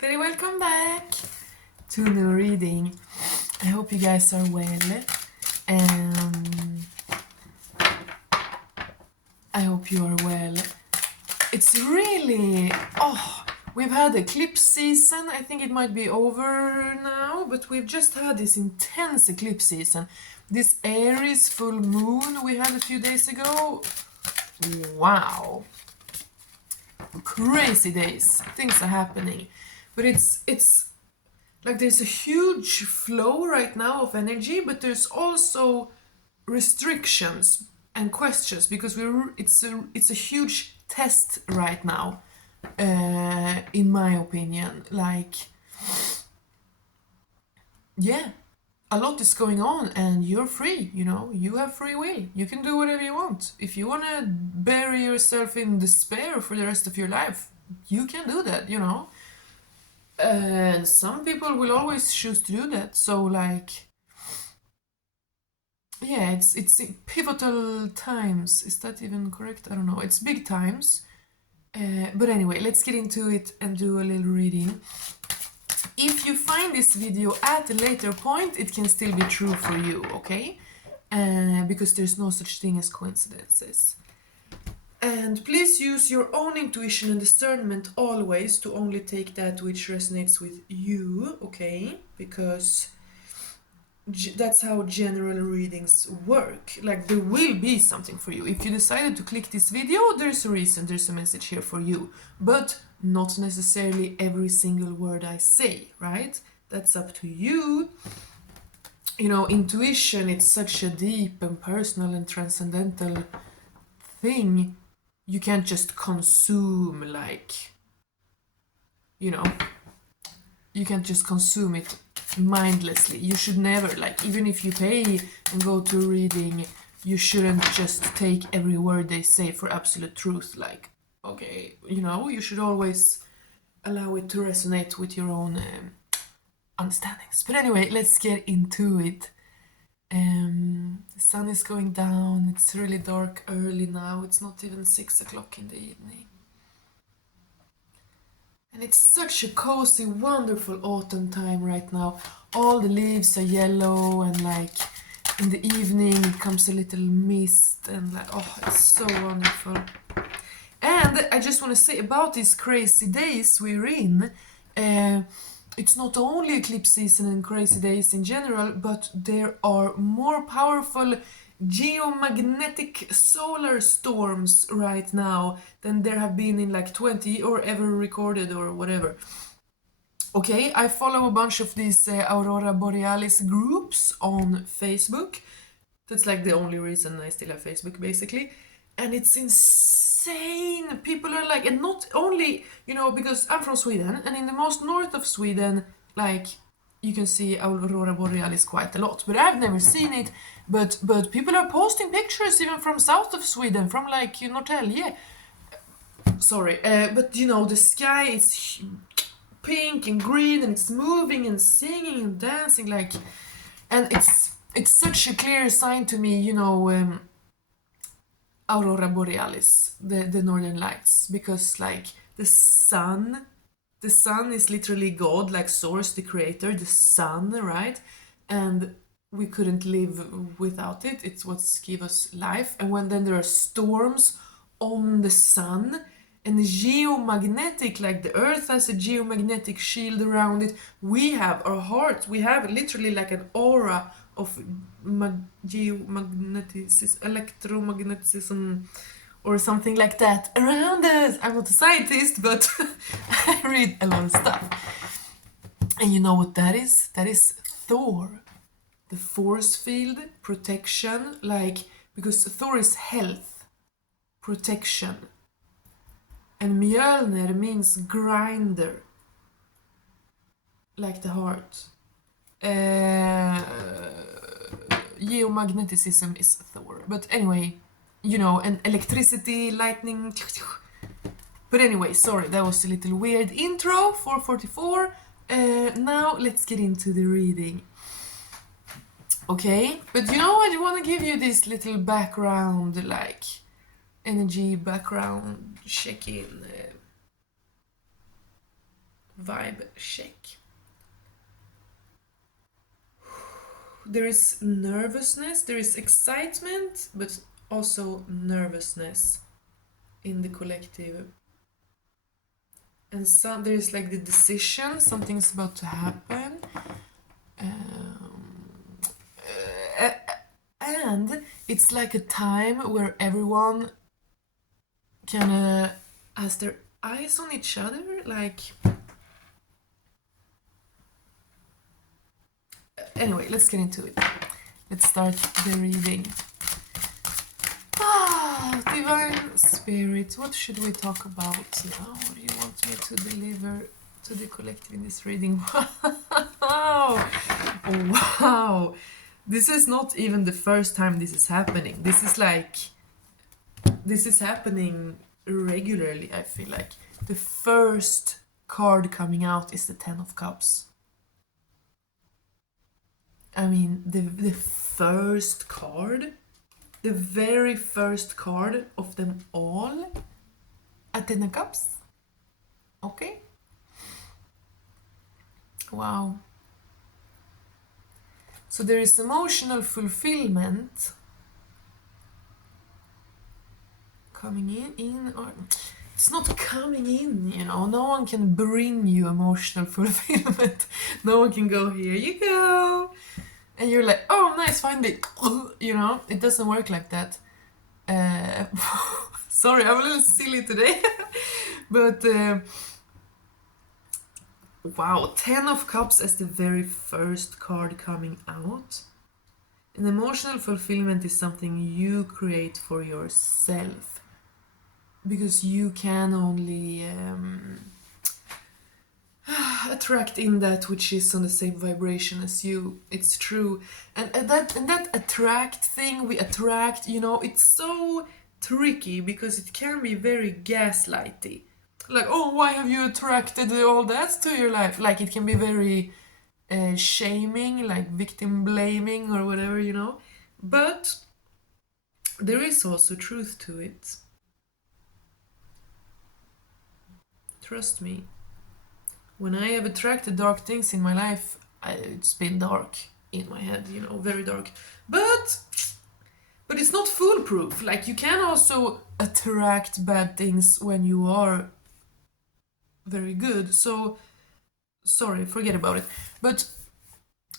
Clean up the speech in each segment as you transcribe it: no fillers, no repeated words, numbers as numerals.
Very welcome back to the reading. I hope you guys are well. I hope you are well. It's really, we've had eclipse season. I think it might be over now, but we've just had this intense eclipse season. This Aries full moon we had a few days ago. Wow. Crazy days. Things are happening. But it's like there's a huge flow right now of energy, but there's also restrictions and questions because it's a huge test right now, in my opinion. Like, yeah, a lot is going on, and you're free. You have free will. You can do whatever you want. If you want to bury yourself in despair for the rest of your life, you can do that. And some people will always choose to do that. So, like, yeah, it's pivotal times. Is that even correct? I don't know. It's big times. But anyway, let's get into it and do a little reading. If you find this video at a later point, it can still be true for you, okay? Because there's no such thing as coincidences. And please use your own intuition and discernment always to only take that which resonates with you, okay? Because that's how general readings work. Like, there will be something for you. If you decided to click this video, there's a reason, there's a message here for you. But not necessarily every single word I say, right? That's up to you. Intuition, it's such a deep and personal and transcendental thing. You can't just consume, like, you can't just consume it mindlessly. You should never, like, even if you pay and go to a reading, you shouldn't just take every word they say for absolute truth. Like, okay, you should always allow it to resonate with your own understandings. But anyway, let's get into it. The sun is going down. It's really dark early now. It's not even 6 o'clock in the evening. And it's such a cozy, wonderful autumn time right now. All the leaves are yellow, and like in the evening it comes a little mist, and like, oh, it's so wonderful. And I just want to say about these crazy days we're in, it's not only eclipse season and crazy days in general, but there are more powerful geomagnetic solar storms right now than there have been in like 20 or ever recorded or whatever. Okay, I follow a bunch of these Aurora Borealis groups on Facebook. That's like the only reason I still have Facebook, basically. And it's insane. People are like, and not only, because I'm from Sweden, and in the most north of Sweden, like, you can see Aurora Borealis quite a lot. But I've never seen it. But people are posting pictures even from south of Sweden, from like Norrtälje. Sorry, but the sky is pink and green, and it's moving and singing and dancing, like, and it's such a clear sign to me, Aurora Borealis, the northern lights, because like the sun is literally God, like source, the creator, the sun, right? And we couldn't live without it. It's what's give us life. And then there are storms on the sun, and geomagnetic, like the earth has a geomagnetic shield around it. We have our heart, we have literally like an aura of geomagnetism, electromagnetism, or something like that around us. I'm not a scientist, but I read a lot of stuff. And you know what that is? That is Thor. The force field, protection, like, because Thor is health, protection. And Mjölnir means grinder, like the heart. Geomagnetism is Thor. But anyway, and electricity, lightning. But anyway, sorry, that was a little weird intro, 444. Now let's get into the reading. Okay, but I want to give you this little background, like, energy background check-in vibe check. There is nervousness, there is excitement, but also nervousness in the collective. And there is like the decision, something's about to happen. And it's like a time where everyone kind of has their eyes on each other, like. Anyway, let's get into it. Let's start the reading. Divine Spirit, what should we talk about now? What do you want me to deliver to the collective in this reading? Wow! Wow! This is not even the first time this is happening. This is happening regularly, I feel like. The first card coming out is the Ten of Cups. I mean, the first card, the very first card of them all, a Ten of Cups. Okay? Wow. So there is emotional fulfillment coming in, or it's not coming in, you know. No one can bring you emotional fulfillment. No one can go, here you go. And you're like, oh, nice, finally. You know, it doesn't work like that. Sorry, I'm a little silly today. But, wow, Ten of Cups as the very first card coming out. An emotional fulfillment is something you create for yourself. Because you can only attract in that which is on the same vibration as you. It's true. And that attract thing, we attract, you know, it's so tricky because it can be very gaslighty. Like, oh, why have you attracted all that to your life? Like, it can be very shaming, like victim blaming or whatever, you know. But there is also truth to it. Trust me. When I have attracted dark things in my life, it's been dark in my head, you know, very dark. But it's not foolproof. Like, you can also attract bad things when you are very good. So, sorry, forget about it. But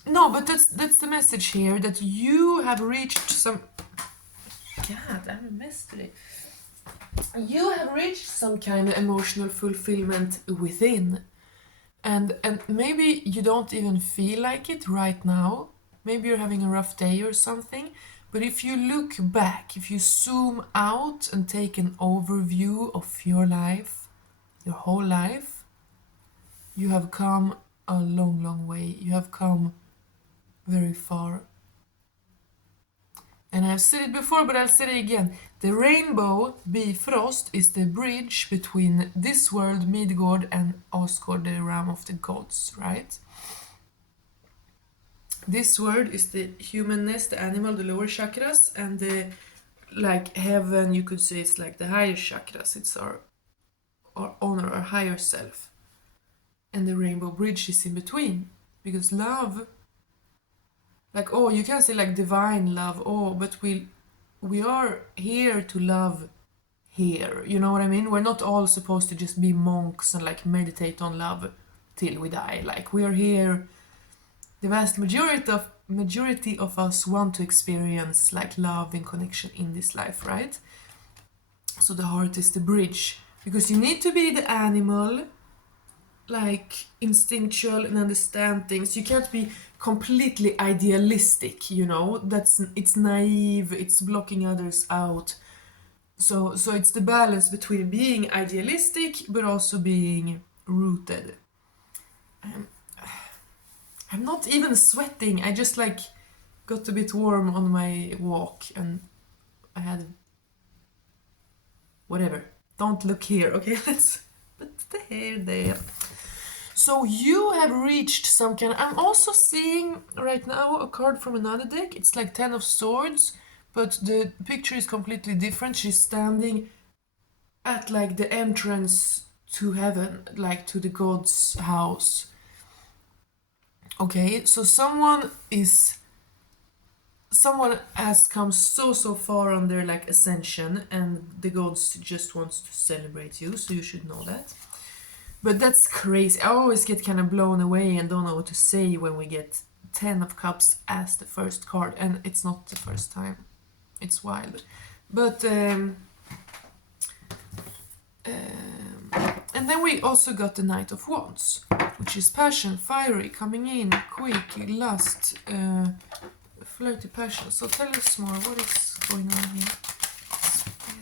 no, but that's the message here, that you have reached some. God, I'm a mess today. You have reached some kind of emotional fulfillment within. And maybe you don't even feel like it right now. Maybe you're having a rough day or something. But if you look back, if you zoom out and take an overview of your life, your whole life, you have come a long, long way. You have come very far. And I've said it before, but I'll say it again. The rainbow, Bifrost, is the bridge between this world, Midgård, and Asgård, the realm of the gods, right? This world is the humanness, the animal, the lower chakras, and the, like, heaven, you could say it's like the higher chakras. It's our honor, our higher self. And the rainbow bridge is in between. Because love, like, oh, you can say like divine love, oh, but we are here to love here, you know what I mean? We're not all supposed to just be monks and like meditate on love till we die. Like, we are here, the vast majority of us want to experience like love and connection in this life, right? So the heart is the bridge, because you need to be the animal, like instinctual and understand things. You can't be completely idealistic, you know. It's naive, it's blocking others out. So it's the balance between being idealistic but also being rooted. I'm not even sweating. I just like got a bit warm on my walk and I had whatever. Don't look here, okay? Let's put the hair there. So you have reached some kind. I'm also seeing right now a card from another deck. It's like 10 of Swords, but the picture is completely different. She's standing at like the entrance to heaven, like to the God's house. Okay, so someone has come so far on their like ascension, and the gods just wants to celebrate you, so you should know that. But that's crazy. I always get kind of blown away and don't know what to say when we get 10 of cups as the first card, and it's not the first time. It's wild. But and then we also got the Knight of Wands, which is passion, fiery, coming in, quick, lust, flirty passion. So tell us more, what is going on here?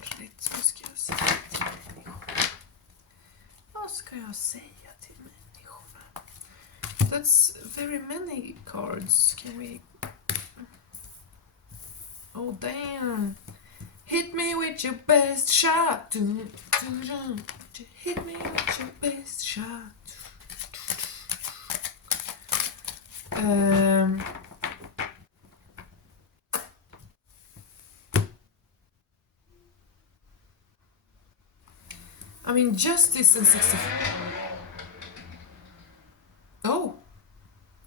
Spirit, vad ska jag säga till människorna? Vad ska jag säga till människorna? That's very many cards. Can we... Oh damn! Hit me with your best shot. Hit me with your best shot. I mean, justice and 65. Oh!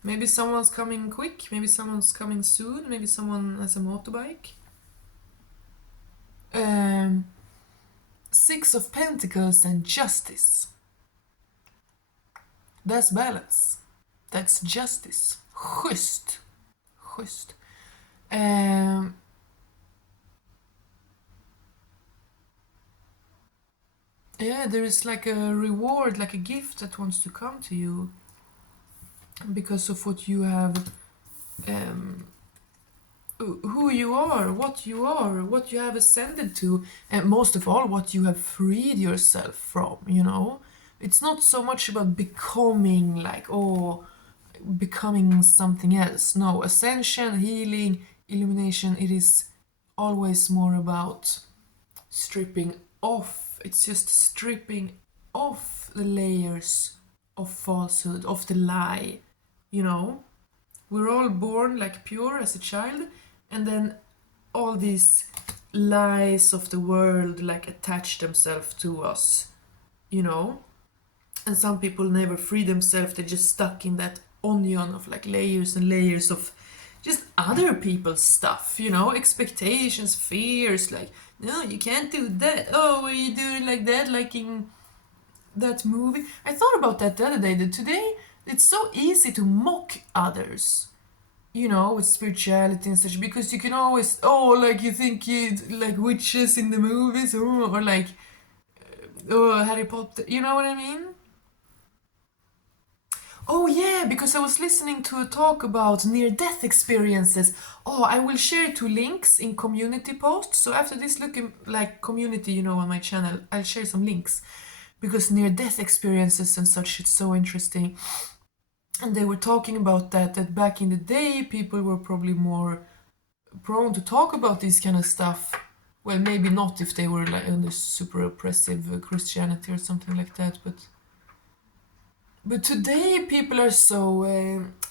Maybe someone's coming quick, maybe someone's coming soon, maybe someone has a motorbike. 6 of Pentacles and justice. That's balance. That's justice. Schysst. Schysst. Yeah, there is like a reward, like a gift that wants to come to you because of what you have, who you are, what you have ascended to, and most of all, what you have freed yourself from, you know? It's not so much about becoming like, oh, becoming something else. No, ascension, healing, illumination, it is always more about stripping off. It's just stripping off the layers of falsehood, of the lie, you know? We're all born like pure as a child, and then all these lies of the world like attach themselves to us, you know? And some people never free themselves, they're just stuck in that onion of like layers and layers of just other people's stuff, you know, expectations, fears, like, no, you can't do that. Oh, are you doing like that, like in that movie? I thought about that the other day, that today it's so easy to mock others, you know, with spirituality and such, because you can always, oh, like you think you like witches in the movies, or like, oh, Harry Potter, you know what I mean? Oh yeah, because I was listening to a talk about near-death experiences. Oh, I will share 2 links in community posts. So after this, look in like community, you know, on my channel, I'll share some links. Because near-death experiences and such, it's so interesting. And they were talking about that back in the day, people were probably more prone to talk about this kind of stuff. Well, maybe not if they were like under super oppressive Christianity or something like that, but today people are so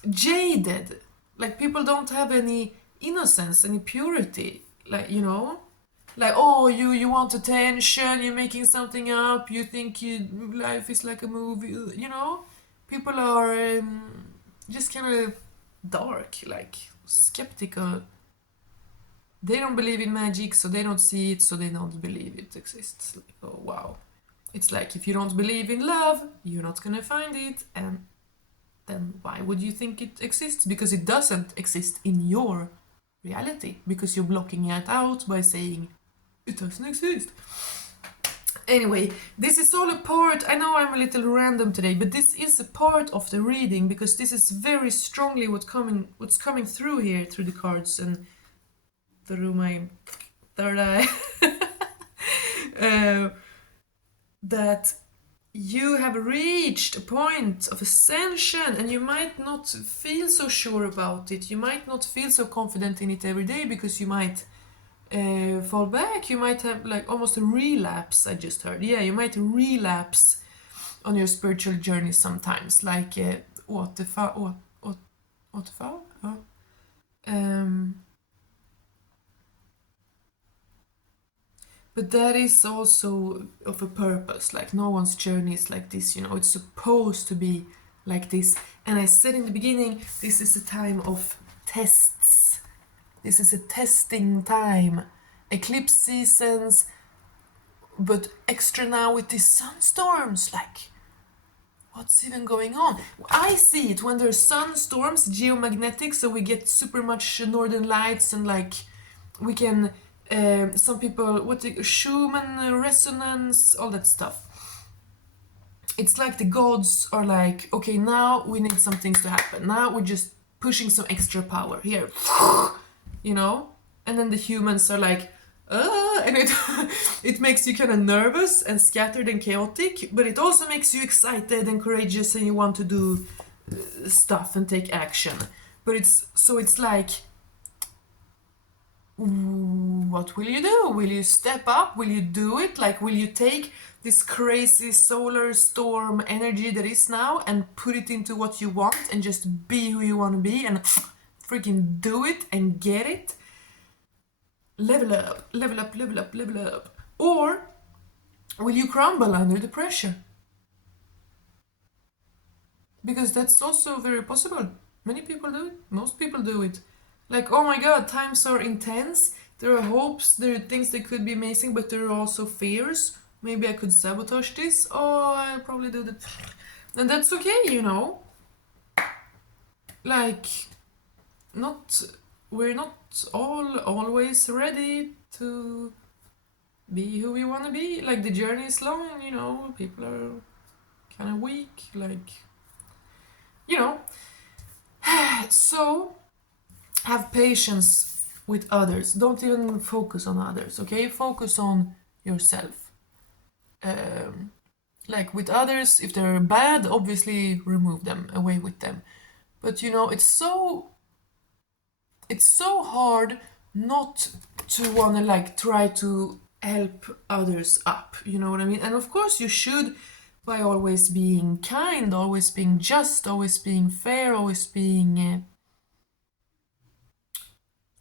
jaded. Like people don't have any innocence, any purity. Like, you know, like, oh, you want attention, you're making something up, you think life is like a movie, you know? People are just kind of dark, like skeptical. They don't believe in magic, so they don't see it, so they don't believe it exists. Like, oh, wow. It's like, if you don't believe in love, you're not gonna find it, and then why would you think it exists? Because it doesn't exist in your reality, because you're blocking it out by saying it doesn't exist. Anyway, this is all a part, I know I'm a little random today, but this is a part of the reading, because this is very strongly what's coming through here, through the cards, and through my third eye. That you have reached a point of ascension, and you might not feel so sure about it. You might not feel so confident in it every day, because you might fall back. You might have like almost a relapse, I just heard. Yeah, you might relapse on your spiritual journey sometimes, like återfall. But that is also of a purpose. Like no one's journey is like this, you know. It's supposed to be like this. And I said in the beginning, this is a time of tests. This is a testing time. Eclipse seasons, but extra now with these sunstorms. Like, what's even going on? I see it when there's sunstorms, geomagnetic, so we get super much northern lights and like we can. Some people, Schumann resonance, all that stuff. It's like the gods are like, okay, now we need some things to happen. Now we're just pushing some extra power here, you know. And then the humans are like, and it it makes you kind of nervous and scattered and chaotic, but it also makes you excited and courageous, and you want to do stuff and take action. But it's like, what will you do? Will you step up? Will you do it? Like, will you take this crazy solar storm energy that is now and put it into what you want and just be who you want to be and freaking do it and get it? Level up, level up, level up, level up. Or will you crumble under the pressure? Because that's also very possible. Many people do it. Most people do it. Like, oh my god, times are intense. There are hopes, there are things that could be amazing, but there are also fears. Maybe I could sabotage this. Oh, I'll probably do that. And that's okay, you know. Like, we're not all always ready to be who we want to be. Like, the journey is long, you know. People are kind of weak, like, you know. So, have patience with others. Don't even focus on others, okay? Focus on yourself. Like with others, if they're bad, obviously remove them, away with them. But you know, it's so hard not to want to like try to help others up, you know what I mean? And of course you should, by always being kind, always being just, always being fair, always being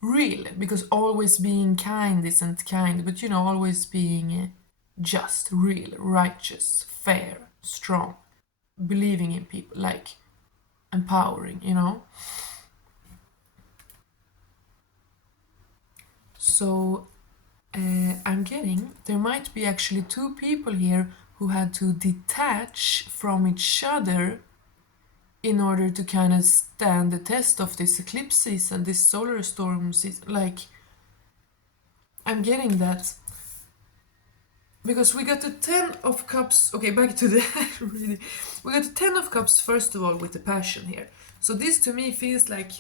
real, because always being kind isn't kind, but you know, always being just, real, righteous, fair, strong, believing in people, like empowering, you know. So I'm getting there might be actually two people here who had to detach from each other in order to kind of stand the test of this eclipse season, this solar storm season. Like, I'm getting that. Because we got the 10 of cups. Okay, back to the reading. We got the 10 of cups, first of all, with the passion here. So this to me feels like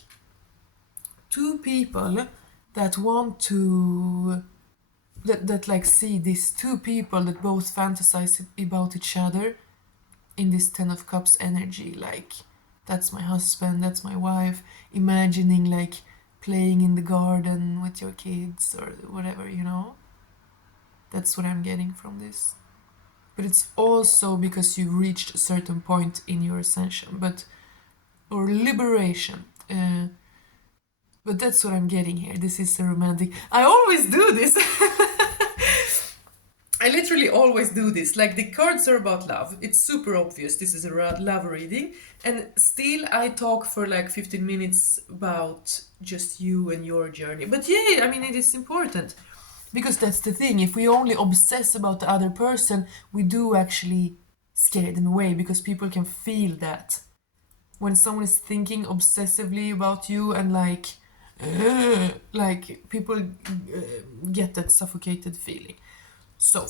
two people that want to that like see these two people that both fantasize about each other in this 10 of cups energy. Like, that's my husband, that's my wife, imagining like playing in the garden with your kids or whatever, you know. That's what I'm getting from this. But it's also because you reached a certain point in your ascension, or liberation. But that's what I'm getting here. This is a romantic. I always do this. I literally always do this. Like, the cards are about love. It's super obvious. This is a love reading. And still, I talk for like 15 minutes about just you and your journey. But yeah, I mean, it is important. Because that's the thing. If we only obsess about the other person, we do actually scare them away. Because people can feel that. When someone is thinking obsessively about you and like people get that suffocated feeling. So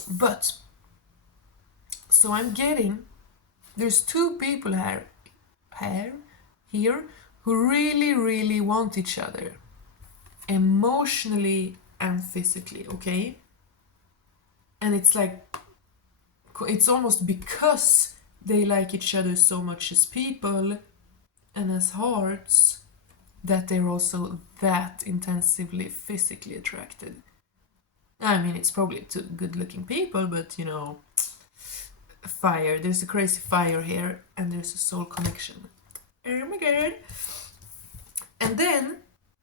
I'm getting there's two people here who really, really want each other emotionally and physically, okay? And it's like, it's almost because they like each other so much as people and as hearts that they're also that intensively physically attracted. I mean, it's probably two good looking people, but you know, fire. There's a crazy fire here, and there's a soul connection. Oh my god. And then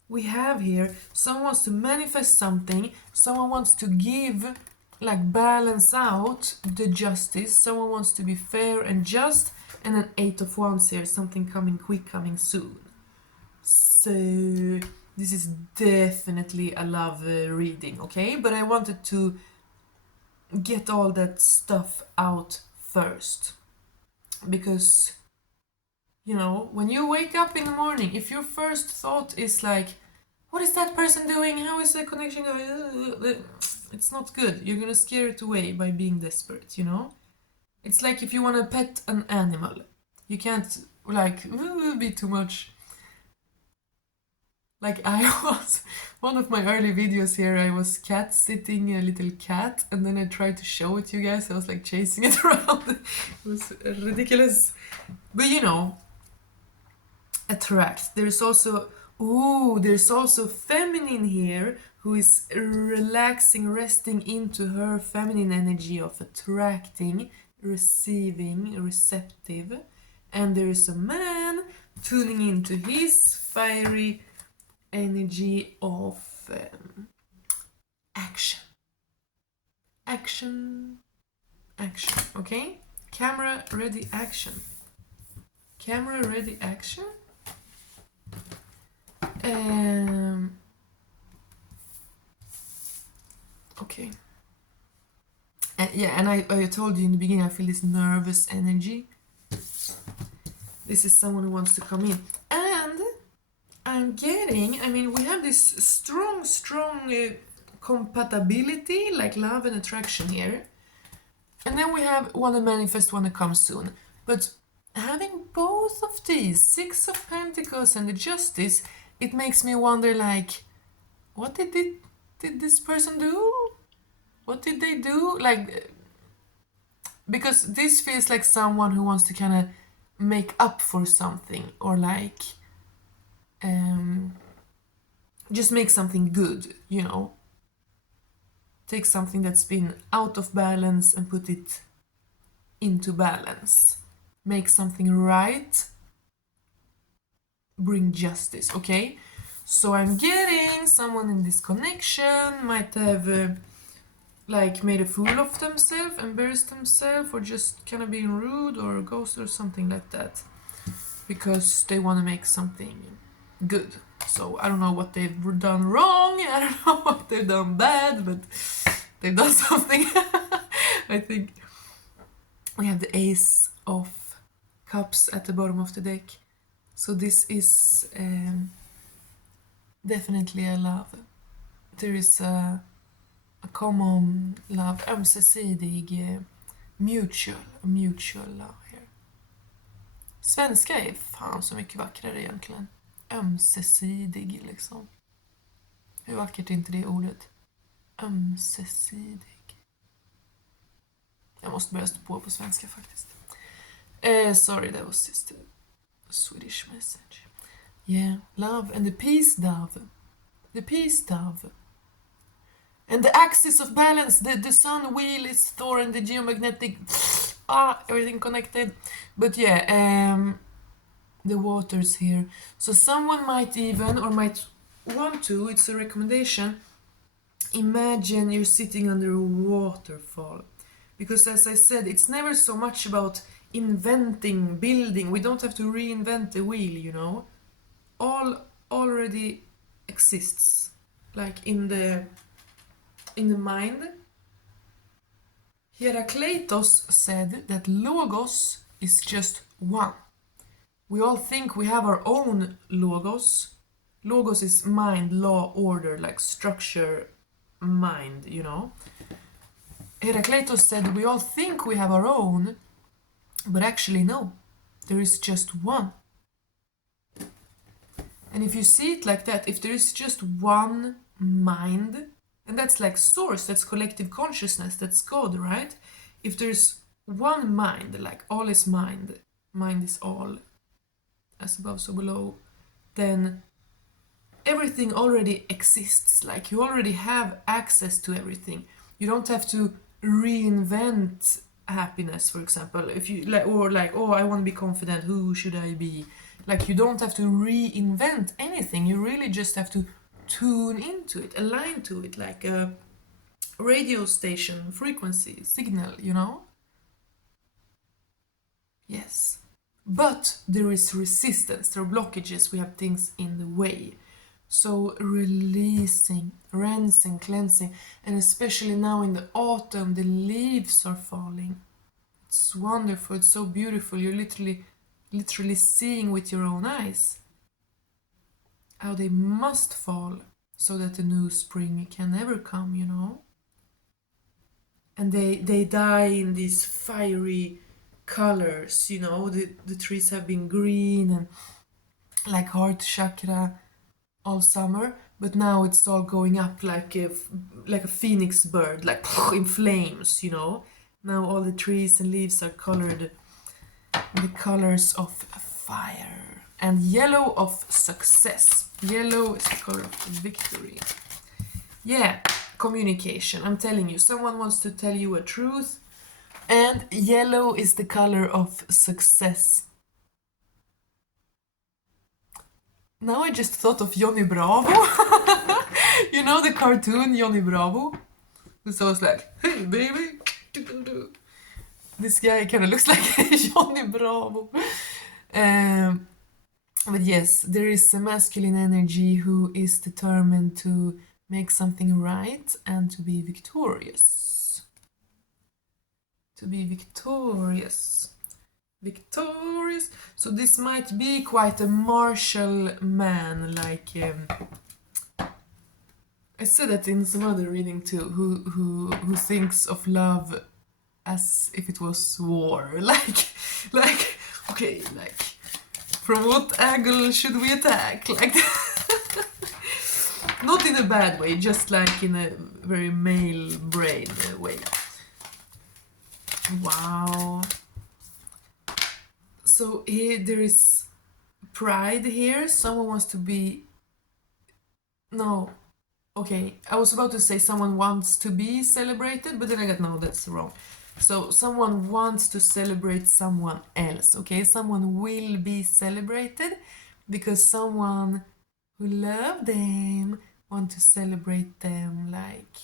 we have here someone wants to manifest something, someone wants to give like balance out the justice. Someone wants to be fair and just, and an 8 of Wands here, something coming quick, coming soon. So this is definitely a love reading, okay? But I wanted to get all that stuff out first, because you know, when you wake up in the morning, if your first thought is like, what is that person doing? How is the connection going? It's not good. You're gonna scare it away by being desperate, you know? It's like if you want to pet an animal. You can't, like, be too much. Like, I was, one of my early videos here, I was cat sitting a little cat, and then I tried to show it to you guys. I was like chasing it around. It was ridiculous. But you know, attract. There's also, ooh, there's also feminine here who is relaxing, resting into her feminine energy of attracting, receiving, receptive. And there is a man tuning into his fiery energy of action. Action. Action. Okay? Camera ready action. Camera ready action. Okay. Yeah, and I told you in the beginning, I feel this nervous energy. This is someone who wants to come in. And I'm getting, I mean, we have this strong compatibility, like love and attraction here. And then we have wanna manifest, wanna come soon. But having both of these, 6 of Pentacles and the Justice, it makes me wonder, like, what did this person do? What did they do? Like, because this feels like someone who wants to kind of make up for something, or like just make something good, you know. Take something that's been out of balance and put it into balance. Make something right. Bring justice, okay? So I'm getting someone in this connection might have like made a fool of themselves, embarrassed themselves, or just kind of being rude or ghost or something like that, because they want to make something good. So I don't know what they've done wrong, I don't know what they've done bad, but they've done something. I think we have the Ace of Cups at the bottom of the deck. So this is definitely a love. There is a common love, ömsesidig, mutual love here. Svenska är fan så mycket vackrare egentligen. Ömsesidig liksom. Hur vackert är inte det ordet? Ömsesidig. Jag måste börja stå på svenska faktiskt. Sorry, that was just a Swedish message. Yeah, love and the peace dove. The peace dove. And the axis of balance, the sun wheel is Thor and the geomagnetic, everything connected. But yeah, the waters here. So someone might even, or might want to, it's a recommendation, imagine you're sitting under a waterfall. Because as I said, it's never so much about inventing, building. We don't have to reinvent the wheel, you know. All already exists, like in the mind. Heracleitos said that logos is just one. We all think we have our own logos. Logos is mind, law, order, like structure, mind, you know. Heracleitos said we all think we have our own, but actually no, there is just one. And if you see it like that, if there is just one mind, and that's like source, that's collective consciousness, that's God, right? If there's one mind, like all is mind, mind is all, as above so below, then everything already exists. Like you already have access to everything. You don't have to reinvent happiness, for example. If you like, or like, oh, I want to be confident, who should I be? Like you don't have to reinvent anything. You really just have to tune into it, align to it, like a radio station frequency, signal, you know? Yes. But there is resistance, there are blockages, we have things in the way. So releasing, rinsing, cleansing, and especially now in the autumn, the leaves are falling. It's wonderful, it's so beautiful. You're literally seeing with your own eyes how they must fall so that the new spring can ever come, you know? And they die in these fiery colors, you know? The trees have been green and like heart chakra all summer, but now it's all going up like a phoenix bird, like in flames, you know? Now all the trees and leaves are colored in the colors of fire. And yellow of success. Yellow is the color of victory. Yeah, communication. I'm telling you, someone wants to tell you a truth, and yellow is the color of success. Now I just thought of Johnny Bravo. You know the cartoon Johnny Bravo? So it's like, hey baby. This guy kind of looks like Johnny Bravo. But yes, there is a masculine energy who is determined to make something right and to be victorious. To be victorious. Victorious. So this might be quite a martial man, like I said that in some other reading too, who thinks of love as if it was war. Like okay, like from what angle should we attack? Like not in a bad way, just like in a very male brain way. Wow. So here there is pride here. Someone wants to be. No. Okay, I was about to say someone wants to be celebrated, but then I got no, that's wrong. So someone wants to celebrate someone else, okay? Someone will be celebrated because someone who love them want to celebrate them, like,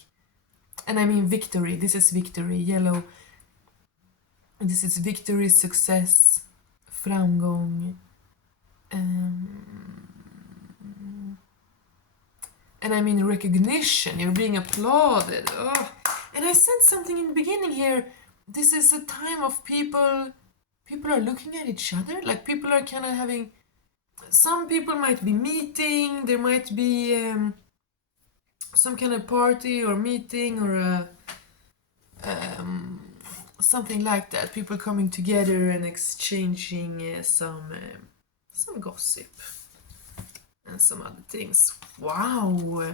and I mean victory. This is victory, yellow. This is victory, success, framgång. And I mean recognition. You're being applauded. Oh. And I said something in the beginning here. This is a time of people are looking at each other, like people are kind of having, some people might be meeting, there might be some kind of party or meeting or something like that, people coming together and exchanging some gossip and some other things. Wow,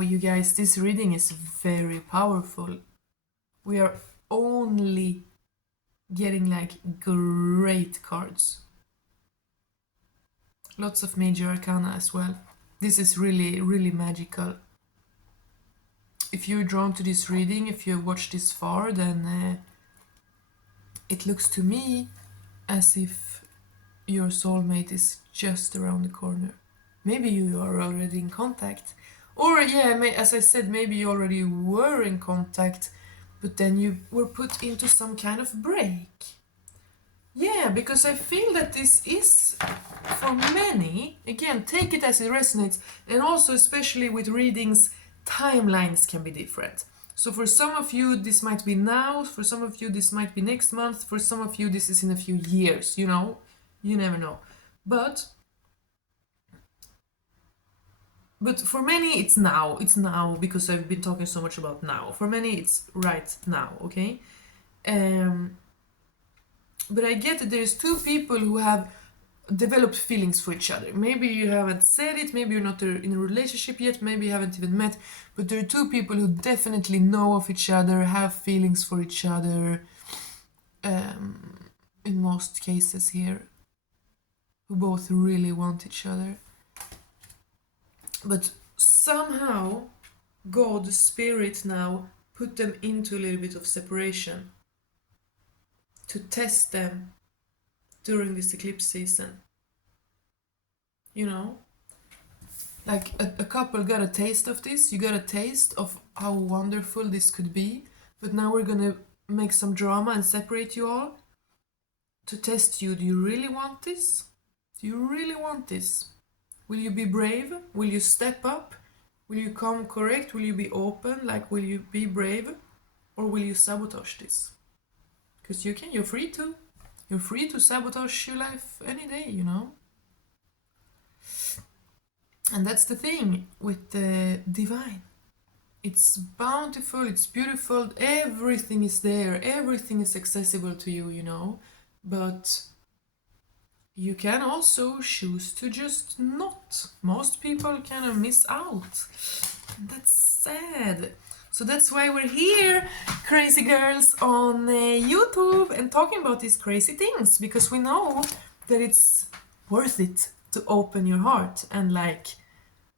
you guys, this reading is very powerful. We are only getting like great cards. Lots of major arcana as well. This is really magical. If you're drawn to this reading, if you watched this far, then it looks to me as if your soulmate is just around the corner. Maybe you are already in contact. Or yeah, as I said, maybe you already were in contact, but then you were put into some kind of break. Yeah, because I feel that this is, for many, again, take it as it resonates, and also especially with readings, timelines can be different. So for some of you, this might be now, for some of you, this might be next month, for some of you, this is in a few years, you know? You never know. But for many, it's now, because I've been talking so much about now. For many, it's right now, okay? But I get that there's two people who have developed feelings for each other. Maybe you haven't said it, maybe you're not in a relationship yet, maybe you haven't even met, but there are two people who definitely know of each other, have feelings for each other, in most cases here, who both really want each other. But somehow, God, Spirit now, put them into a little bit of separation to test them during this eclipse season. You know? Like a couple got a taste of this, you got a taste of how wonderful this could be, but now we're gonna make some drama and separate you all to test you. Do you really want this? Do you really want this? Will you be brave? Will you step up? Will you come correct? Will you be open? Like, will you be brave? Or will you sabotage this? Because you can, you're free to. You're free to sabotage your life any day, you know? And that's the thing with the divine. It's bountiful, it's beautiful, everything is there, everything is accessible to you, you know? But you can also choose to just not. Most people kind of miss out. And that's sad. So that's why we're here, crazy girls, on YouTube and talking about these crazy things, because we know that it's worth it to open your heart and like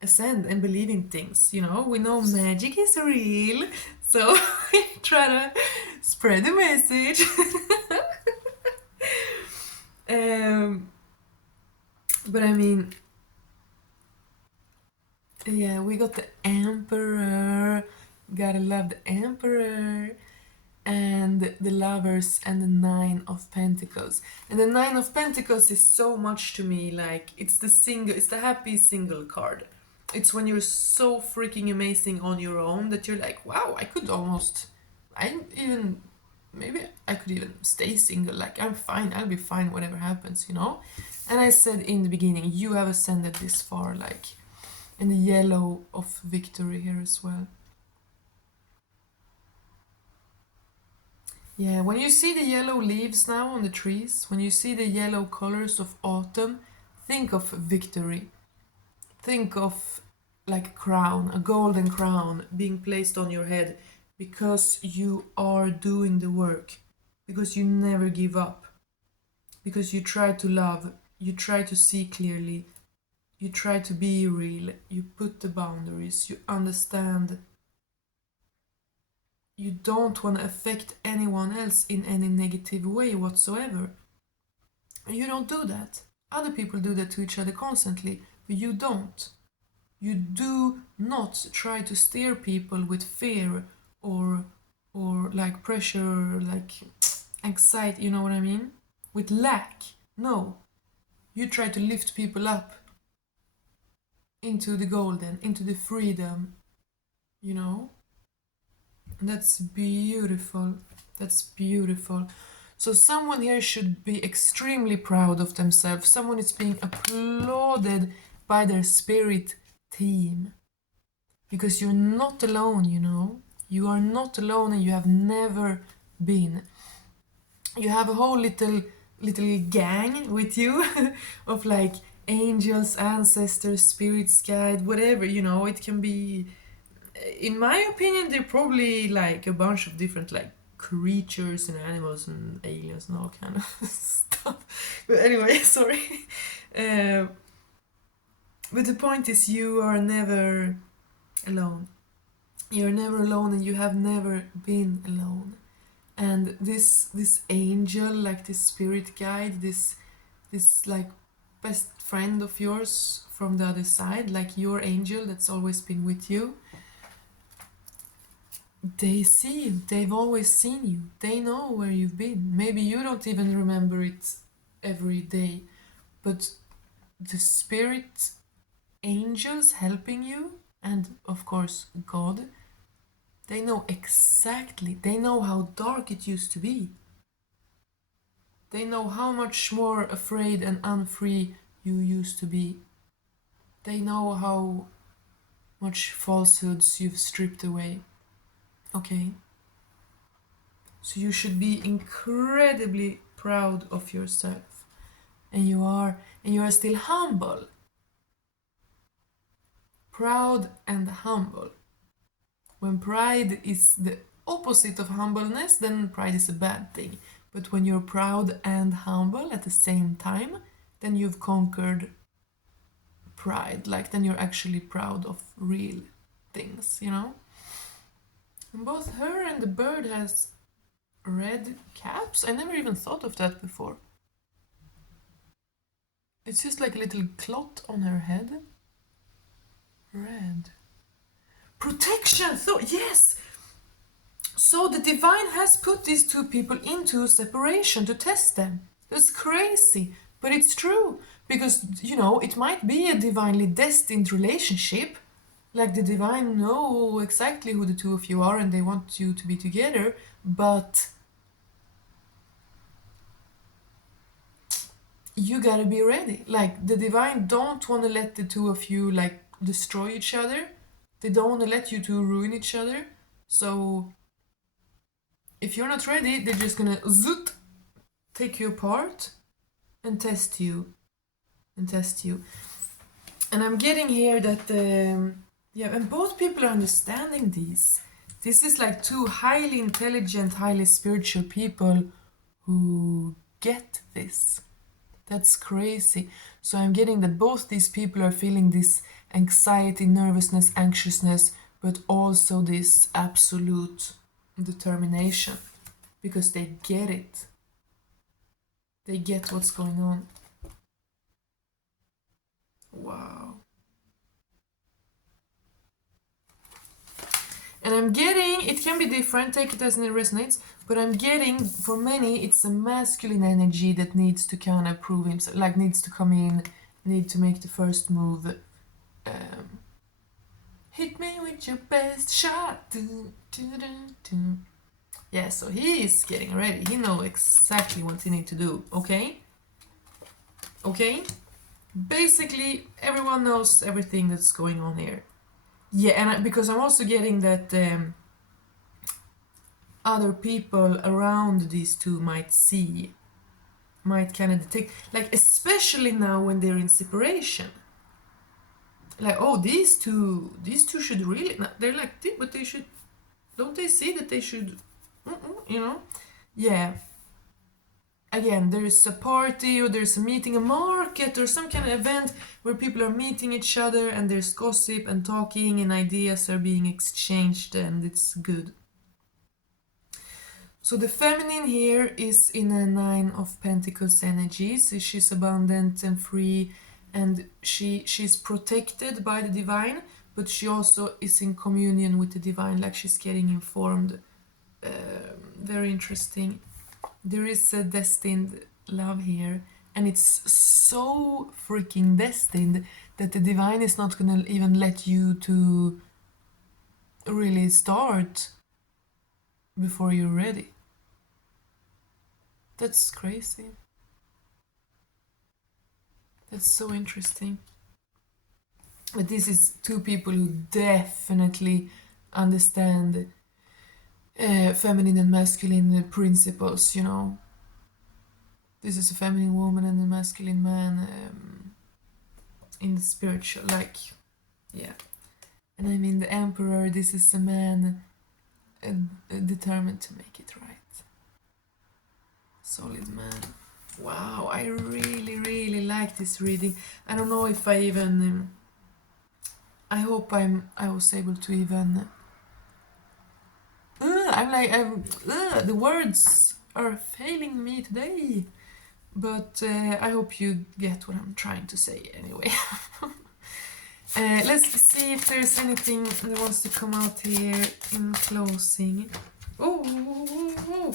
ascend and believe in things, you know? We know magic is real, so we try to spread the message. But I mean, yeah, we got the Emperor. Gotta love the Emperor. And the Lovers and the Nine of Pentacles. And the Nine of Pentacles is so much to me, like it's the happy single card. It's when you're so freaking amazing on your own that you're like, wow, maybe I could even stay single. Like, I'm fine, I'll be fine, whatever happens, you know? And I said in the beginning, you have ascended this far, like, in the yellow of victory here as well. Yeah, when you see the yellow leaves now on the trees, when you see the yellow colors of autumn, think of victory. Think of like a crown, a golden crown being placed on your head because you are doing the work, because you never give up, because you try to love, you try to see clearly, you try to be real, you put the boundaries, you understand. You don't want to affect anyone else in any negative way whatsoever. You don't do that. Other people do that to each other constantly, but you don't. You do not try to steer people with fear or like pressure, like anxiety, you know what I mean? With lack. No. You try to lift people up into the golden, into the freedom, you know? That's beautiful. That's beautiful. So someone here should be extremely proud of themselves. Someone is being applauded by their spirit team. Because you're not alone, you know? You are not alone and you have never been. You have a whole little gang with you of like angels, ancestors, spirits, guide, whatever, you know, it can be, in my opinion, they're probably like a bunch of different like creatures and animals and aliens and all kind of stuff. But anyway, sorry. Uh, but the point is, you are never alone. You're never alone, and you have never been alone. And this angel, like this spirit guide, this like best friend of yours from the other side, like your angel that's always been with you, they see you. They've always seen you. They know where you've been. Maybe you don't even remember it every day, but the spirit angels helping you, and of course God, they know exactly. They know how dark it used to be. They know how much more afraid and unfree you used to be. They know how much falsehoods you've stripped away. Okay? So you should be incredibly proud of yourself. And you are still humble. Proud and humble. When pride is the opposite of humbleness, then pride is a bad thing. But when you're proud and humble at the same time, then you've conquered pride. Like, then you're actually proud of real things, you know? And both her and the bird has red caps. I never even thought of that before. It's just like a little clot on her head. Red. Protection! So, yes! So the divine has put these two people into separation to test them. That's crazy, but it's true. Because, it might be a divinely destined relationship. Like the divine know exactly who the two of you are and they want you to be together, but you gotta be ready. Like the divine don't want to let the two of you like destroy each other. They don't want to let you two ruin each other. So if you're not ready, they're just gonna zoot, take you apart and test you and test you. And I'm getting here that yeah, and both people are understanding these. This is like two highly intelligent, highly spiritual people who get this. That's crazy. So I'm getting that both these people are feeling this anxiety, nervousness, anxiousness, but also this absolute determination because they get it. They get what's going on. Wow. And I'm getting, it can be different, take it as it resonates, but I'm getting, for many, it's a masculine energy that needs to kind of prove himself, like needs to come in, need to make the first move. Hit me with your best shot. Yeah, so he is getting ready. He knows exactly what he needs to do, okay? Okay? Basically, everyone knows everything that's going on here. Yeah, and because I'm also getting that other people around these two might kind of detect, like especially now when they're in separation. Like, oh, these two should really, they're like, but they should, don't they see that they should, Yeah. Again, there's a party or there's a meeting, a market or some kind of event where people are meeting each other and there's gossip and talking and ideas are being exchanged and it's good. So the feminine here is in a Nine of Pentacles energy. So she's abundant and free and she's protected by the divine, but she also is in communion with the divine, like she's getting informed. Very interesting. There is a destined love here, and it's so freaking destined that the divine is not gonna even let you to really start before you're ready. That's crazy. That's so interesting. But this is two people who definitely understand feminine and masculine principles, This is a feminine woman and a masculine man in the spiritual, like, yeah. And I mean, the emperor, this is a man determined to make it right. Solid man. Wow, I really, really like this reading. I don't know if I even... I hope I was able to even... the words are failing me today. But I hope you get what I'm trying to say anyway. Let's see if there's anything that wants to come out here in closing. Oh.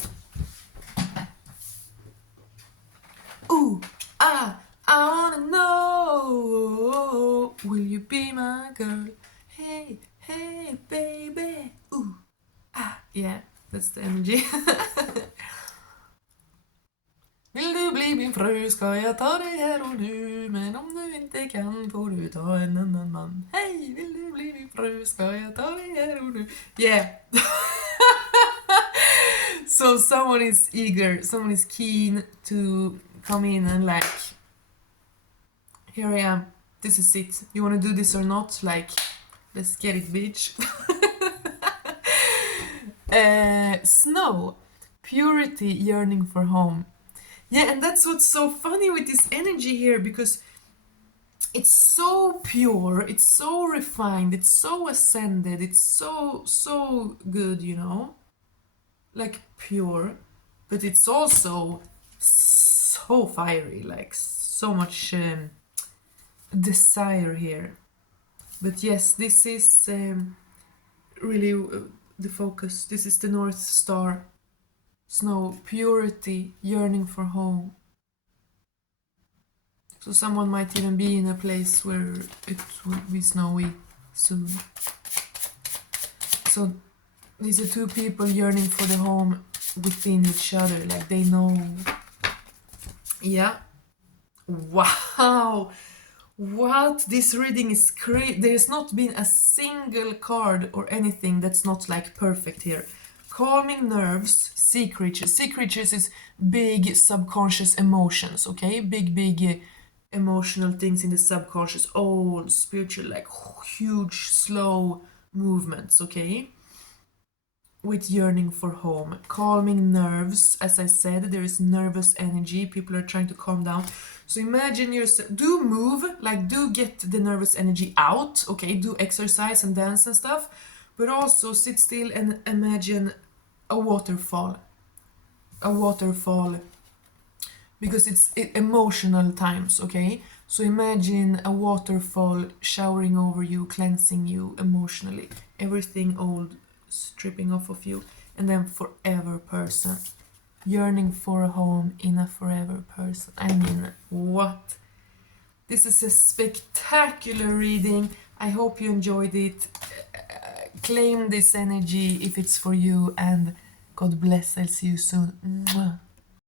Ooh, I wanna know, will you be my girl? Hey, baby. Ooh, yeah, that's the energy. Vill du bli min fru ska jag ta dig här och nu, men om du inte kan får du ta en annan man. Hej, vill du bli min fru ska jag ta dig här och nu. Yeah. So someone is eager, someone is keen to come in and like, here I am, this is it. You want to do this or not? Like, let's get it, bitch. Snow, purity, yearning for home. Yeah, and that's what's so funny with this energy here, because it's so pure, it's so refined, it's so ascended, it's so good, like pure, but it's also so fiery, like so much desire here. But yes, this is really the focus. This is the North Star. Snow, purity, yearning for home. So someone might even be in a place where it will be snowy soon. So these are two people yearning for the home within each other, like they know. Yeah. Wow. What? This reading is crazy. There's not been a single card or anything that's not like perfect here. Calming nerves, sea creatures. Sea creatures is big subconscious emotions, okay? Big emotional things in the subconscious, old, spiritual, like huge, slow movements, okay? With yearning for home. Calming nerves, as I said, there is nervous energy. People are trying to calm down. So imagine yourself, do move, like do get the nervous energy out, okay? Do exercise and dance and stuff, but also sit still and imagine a waterfall. A waterfall, because it's emotional times, okay? So imagine a waterfall showering over you, cleansing you emotionally, everything old stripping off of you, and then forever person, yearning for a home in a forever person. I mean, what? This is a spectacular reading. I hope you enjoyed it. Claim this energy if it's for you, and God bless. I'll see you soon. Mwah.